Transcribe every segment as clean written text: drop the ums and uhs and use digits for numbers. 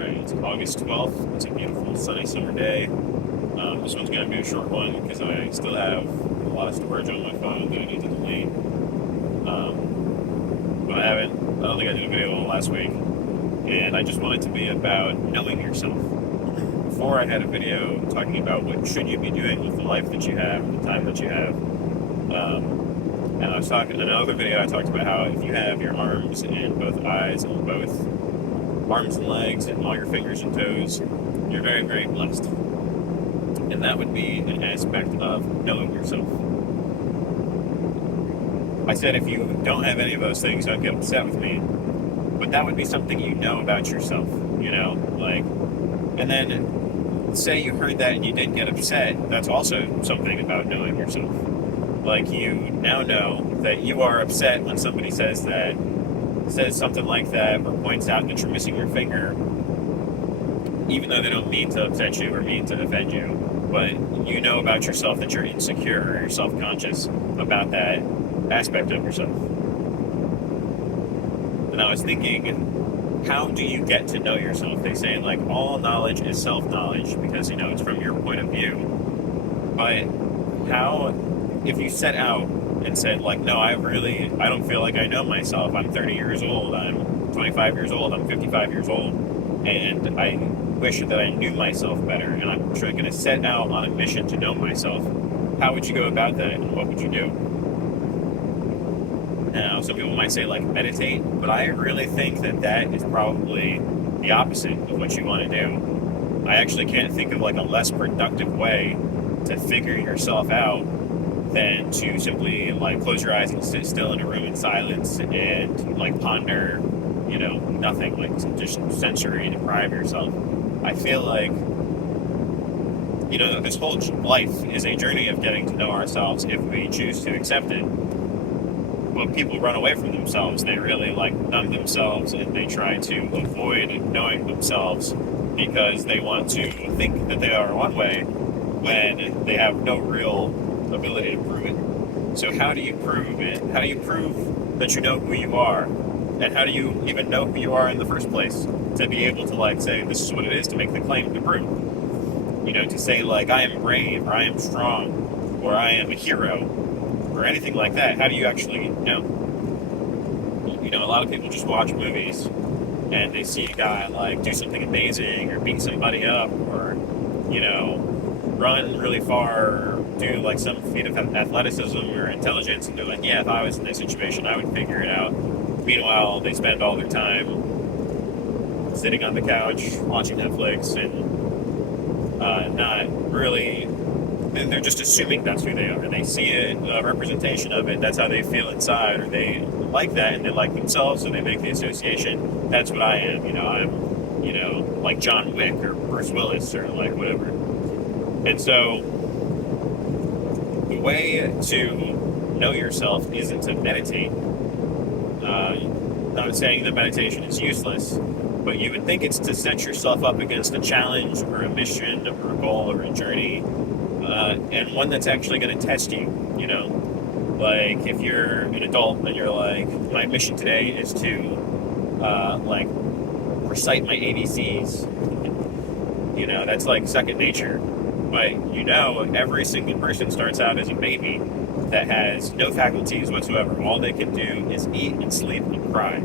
Alright, it's August 12th. It's a beautiful sunny summer day. This one's going to be a short one because I still have a lot of storage on my phone that I need to delete. But I don't think I did a video on last week. And I just want it to be about knowing yourself. Before I had a video talking about what should you be doing with the life that you have, the time that you have. And I was talking in another video, I talked about how if you have your arms and both eyes and both arms and legs and all your fingers and toes, you're very, very blessed. And that would be an aspect of knowing yourself. I said if you don't have any of those things, don't get upset with me. But that would be something you know about yourself, and then say you heard that and you didn't get upset, that's also something about knowing yourself. Like, you now know that you are upset when somebody says something like that, or points out that you're missing your finger, even though they don't mean to upset you or mean to offend you. But you know about yourself that you're insecure or you're self-conscious about that aspect of yourself. And I was thinking, how do you get to know yourself? They say, all knowledge is self-knowledge because, it's from your point of view. But how, if you set out and said, no, I don't feel like I know myself. I'm 30 years old. I'm 25 years old. I'm 55 years old. And I wish that I knew myself better. And I'm going to set out on a mission to know myself. How would you go about that? And what would you do? Now, some people might say, meditate. But I really think that is probably the opposite of what you want to do. I actually can't think of, a less productive way to figure yourself out than to simply close your eyes and sit still in a room in silence and ponder, nothing, just sensory deprive yourself. I feel this whole life is a journey of getting to know ourselves if we choose to accept it. But people run away from themselves. They really numb themselves and they try to avoid knowing themselves because they want to think that they are one way when they have no real ability to prove it. So how do you prove it? How do you prove that you know who you are? And how do you even know who you are in the first place to be able to say this is what it is, to make the claim to prove? To say I am brave, or I am strong, or I am a hero, or anything like that. How do you actually know? A lot of people just watch movies and they see a guy do something amazing or beat somebody up or run really far or do some feat of athleticism or intelligence, and they're yeah, if I was in this situation I would figure it out. Meanwhile, they spend all their time sitting on the couch watching Netflix and not really, they're just assuming that's who they are. They see a representation of it, that's how they feel inside, or they like that and they like themselves, so they make the association, that's what I am, I'm like John Wick or Bruce Willis or whatever. And so the way to know yourself isn't to meditate. Not saying that meditation is useless, but you would think it's to set yourself up against a challenge or a mission or a goal or a journey, and one that's actually going to test you. If you're an adult and you're my mission today is to recite my ABCs. That's second nature. But every single person starts out as a baby that has no faculties whatsoever. All they can do is eat and sleep and cry.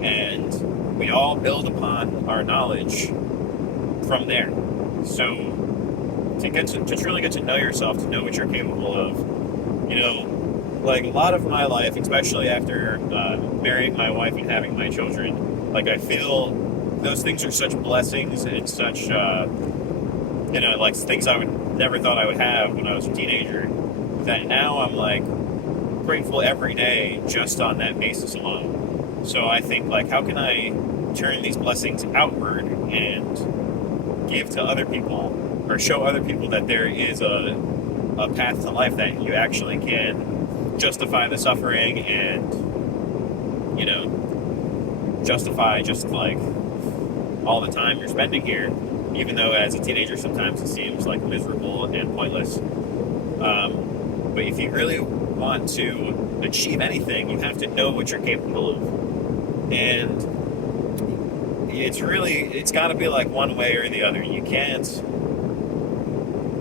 And we all build upon our knowledge from there. So to truly get to know yourself, to know what you're capable of, a lot of my life, especially after marrying my wife and having my children, I feel those things are such blessings and such, things I would never thought I would have when I was a teenager, that now I'm grateful every day just on that basis alone. So I think how can I turn these blessings outward and give to other people, or show other people that there is a path to life, that you actually can justify the suffering and justify just all the time you're spending here, even though as a teenager sometimes it seems miserable and pointless. But if you really want to achieve anything, you have to know what you're capable of. And it's got to be like one way or the other. You can't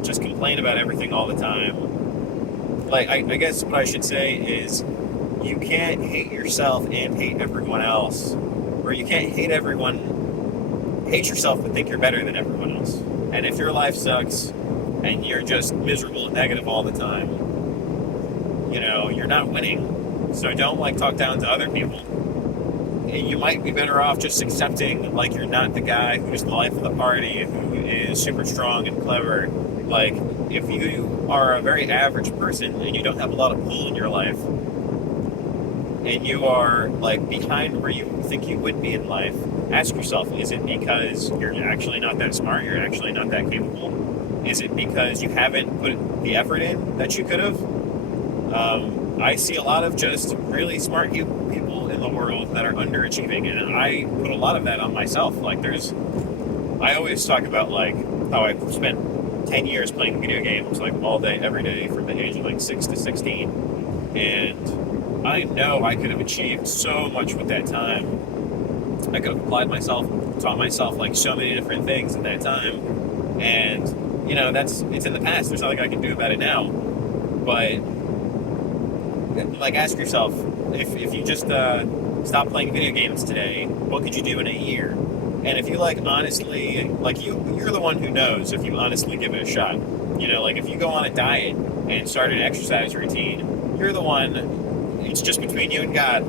just complain about everything all the time. Like, I guess what I should say is you can't hate yourself and hate everyone else. Or you can't hate yourself but think you're better than everyone else. And if your life sucks and you're just miserable and negative all the time, you're not winning. So don't talk down to other people. You might be better off just accepting you're not the guy who's the life of the party, who is super strong and clever. Like, if you are a very average person and you don't have a lot of pull in your life, and you are behind where you think you would be in life, ask yourself, is it because you're actually not that smart, you're actually not that capable? Is it because you haven't put the effort in that you could have? I see a lot of just really smart people in the world that are underachieving, and I put a lot of that on myself. I always talk about how I spent 10 years playing video games all day, every day from the age of 6 to 16, and I know I could have achieved so much with that time. I could have applied myself, taught myself so many different things in that time, and it's in the past. There's nothing I can do about it now. But ask yourself, if you just stop playing video games today, what could you do in a year? And if you honestly, you're the one who knows if you honestly give it a shot. If you go on a diet and start an exercise routine, you're the one. It's just between you and God,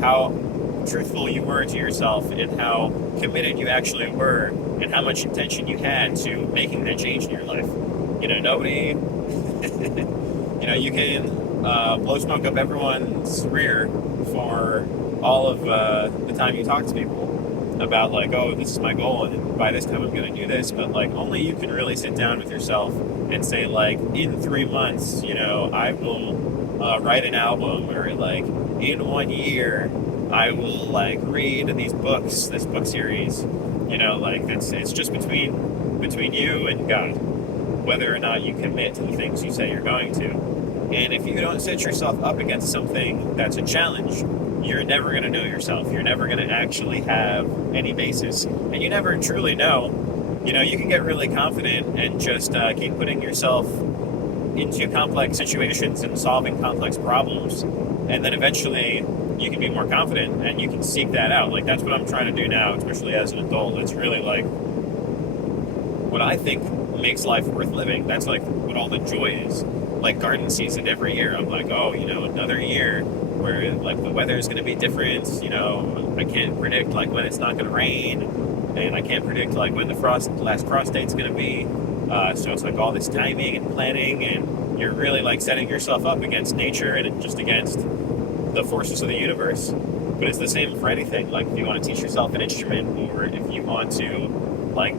how truthful you were to yourself and how committed you actually were and how much intention you had to making that change in your life. Nobody, you can blow smoke up everyone's rear for all of the time you talk to people about oh, this is my goal and by this time I'm going to do this, but only you can really sit down with yourself and say in 3 months, I will write an album, or in 1 year I will read these books, this book series. It's just between you and God, whether or not you commit to the things you say you're going to. And if you don't set yourself up against something that's a challenge, you're never going to know yourself. You're never going to actually have any basis. And you never truly know. You can get really confident and just keep putting yourself into complex situations and solving complex problems. And then eventually you can be more confident and you can seek that out. That's what I'm trying to do now, especially as an adult. It's really what I think makes life worth living. That's what all the joy is. Garden season every year. I'm another year where the weather is going to be different. I can't predict when it's not going to rain, and I can't predict when the last frost date's going to be. So it's all this timing and planning, and you're really setting yourself up against nature and just against the forces of the universe. But it's the same for anything. If you want to teach yourself an instrument, or if you want to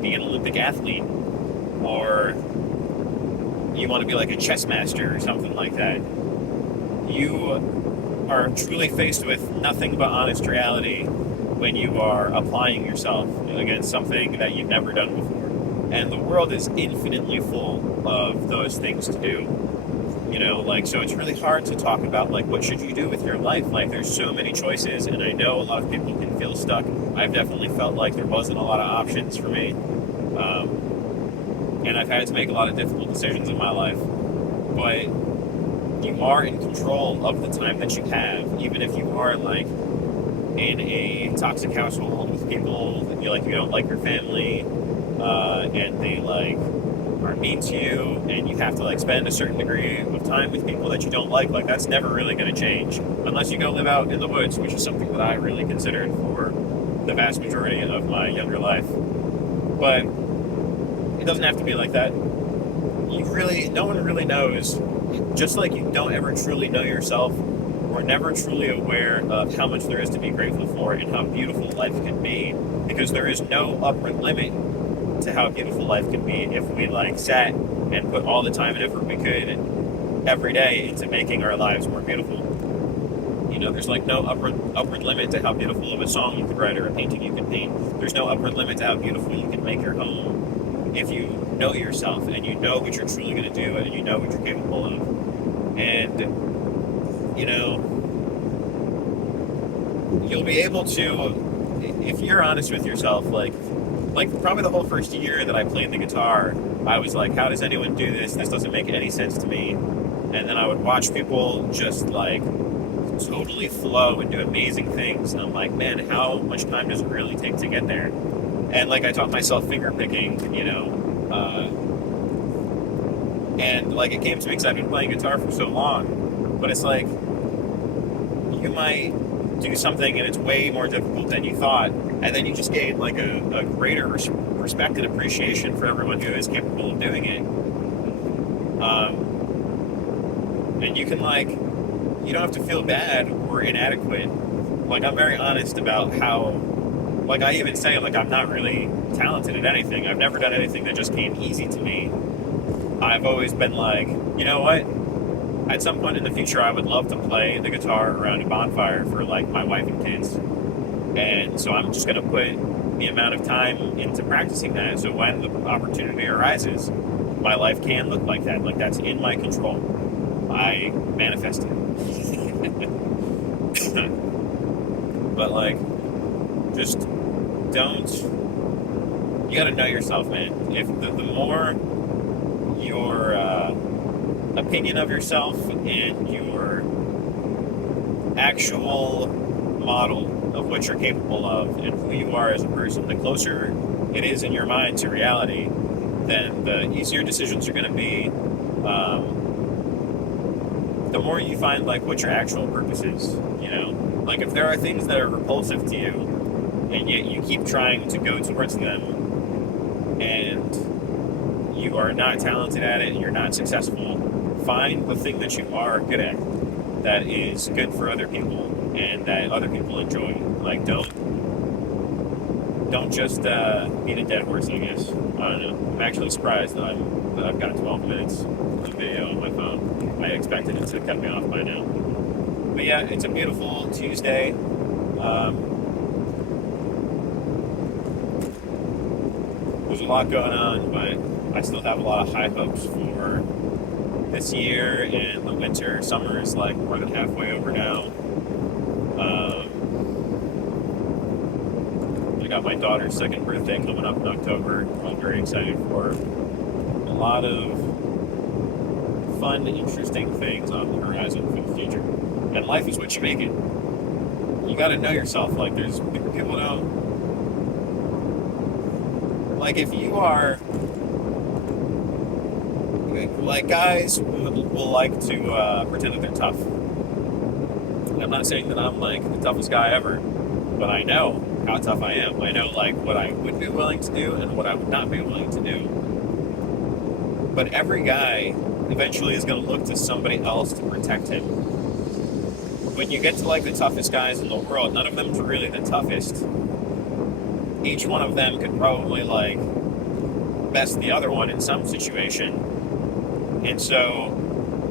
be an Olympic athlete, or you want to be a chess master or something like that, you are truly faced with nothing but honest reality when you are applying yourself against something that you've never done before. And the world is infinitely full of those things to do. So it's really hard to talk about what should you do with your life. There's so many choices, and I know a lot of people can feel stuck. I've definitely felt there wasn't a lot of options for me. And I've had to make a lot of difficult decisions in my life. But you are in control of the time that you have, even if you are in a toxic household with people that you don't like your family, and they are mean to you, and you have to spend a certain degree of time with people that you don't like. That's never really going to change unless you go live out in the woods, which is something that I really considered for the vast majority of my younger life. But it doesn't have to be like that. No one really knows. Just like you don't ever truly know yourself, we're never truly aware of how much there is to be grateful for and how beautiful life can be, because there is no upper limit to how beautiful life can be if we sat and put all the time and effort we could every day into making our lives more beautiful. There's no upward limit to how beautiful of a song you could write or a painting you can paint. There's no upward limit to how beautiful you can make your home if you know yourself and you know what you're truly going to do and you know what you're capable of. And you'll be able to, if you're honest with yourself, like probably the whole first year that I played the guitar, I was like, how does anyone do this? This doesn't make any sense to me. And then I would watch people just like totally flow and do amazing things. And I'm like, man, how much time does it really take to get there? And like I taught myself finger picking, and like it came to me because I've been playing guitar for so long. But it's like you might do something and it's way more difficult than you thought, and then you just gain like a greater respect and appreciation for everyone who is capable of doing it. And you can like, you don't have to feel bad or inadequate. Like I'm very honest about how, like I even say like I'm not really talented at anything. I've never done anything that just came easy to me. I've always been like, you know what? At some point in the future, I would love to play the guitar around a bonfire for like my wife and kids. And so I'm just going to put the amount of time into practicing that. So when the opportunity arises, my life can look like that. Like that's in my control. I manifest it. But like, just don't, you got to know yourself, man. If the more your opinion of yourself and your actual model of what you're capable of and who you are as a person, the closer it is in your mind to reality, then the easier decisions are going to be. The more you find like what your actual purpose is, like if there are things that are repulsive to you and yet you keep trying to go towards them and you are not talented at it and you're not successful, find the thing that you are good at that is good for other people and that other people enjoy. Like don't just beat a dead horse, I guess. I don't know. I'm actually surprised that I've got 12 minutes of video on my phone. I expected it to cut me off by now. But yeah, it's a beautiful Tuesday. There's a lot going on, but I still have a lot of high hopes for this year, and the winter. Summer is like more than halfway over now. I got my daughter's second birthday coming up in October. I'm very excited for a lot of fun, interesting things on the horizon for the future. And life is what you make it. You got to know yourself. Like there's people don't. Like if you are, like guys will like to pretend that they're tough. And I'm not saying that I'm like the toughest guy ever, but I know how tough I am. I know like what I would be willing to do and what I would not be willing to do. But every guy eventually is going to look to somebody else to protect him. When you get to like the toughest guys in the world, none of them are really the toughest. Each one of them could probably like best the other one in some situation. And so,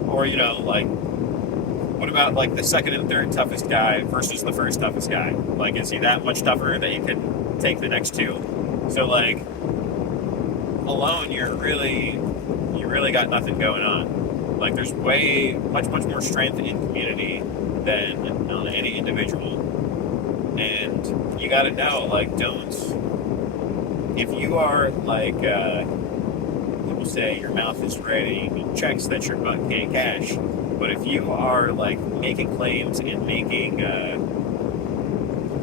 or like, what about like the second and third toughest guy versus the first toughest guy? Like, is he that much tougher that he could take the next two? So like, alone, you really got nothing going on. Like, there's much more strength in community than on any individual. And you got to know, like, if you are like, people say your mouth is writing checks that your butt can't cash. But if you are like making claims and making,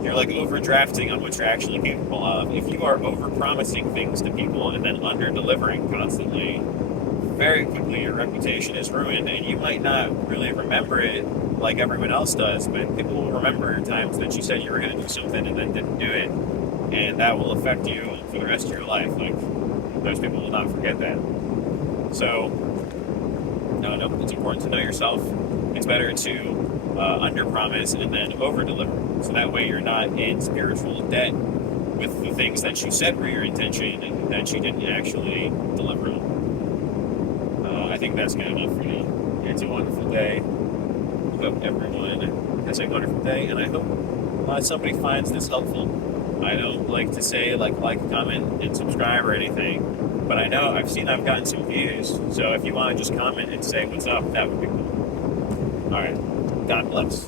you're like overdrafting on what you're actually capable of. If you are over-promising things to people and then under-delivering constantly, very quickly your reputation is ruined, and you might not really remember it like everyone else does, but people will remember times that you said you were going to do something and then didn't do it, and that will affect you for the rest of your life. Like, those people will not forget that. So, no, it's important to know yourself. It's better to under-promise and then over-deliver, so that way you're not in spiritual debt with the things that you said were your intention and that you didn't actually deliver on. I think that's good enough for me. It's a wonderful day. I hope everyone has a wonderful day, and I hope somebody finds this helpful. I don't like to say like, comment, and subscribe or anything, but I know I've gotten some views, so if you want to just comment and say what's up, that would be cool. Alright, God bless.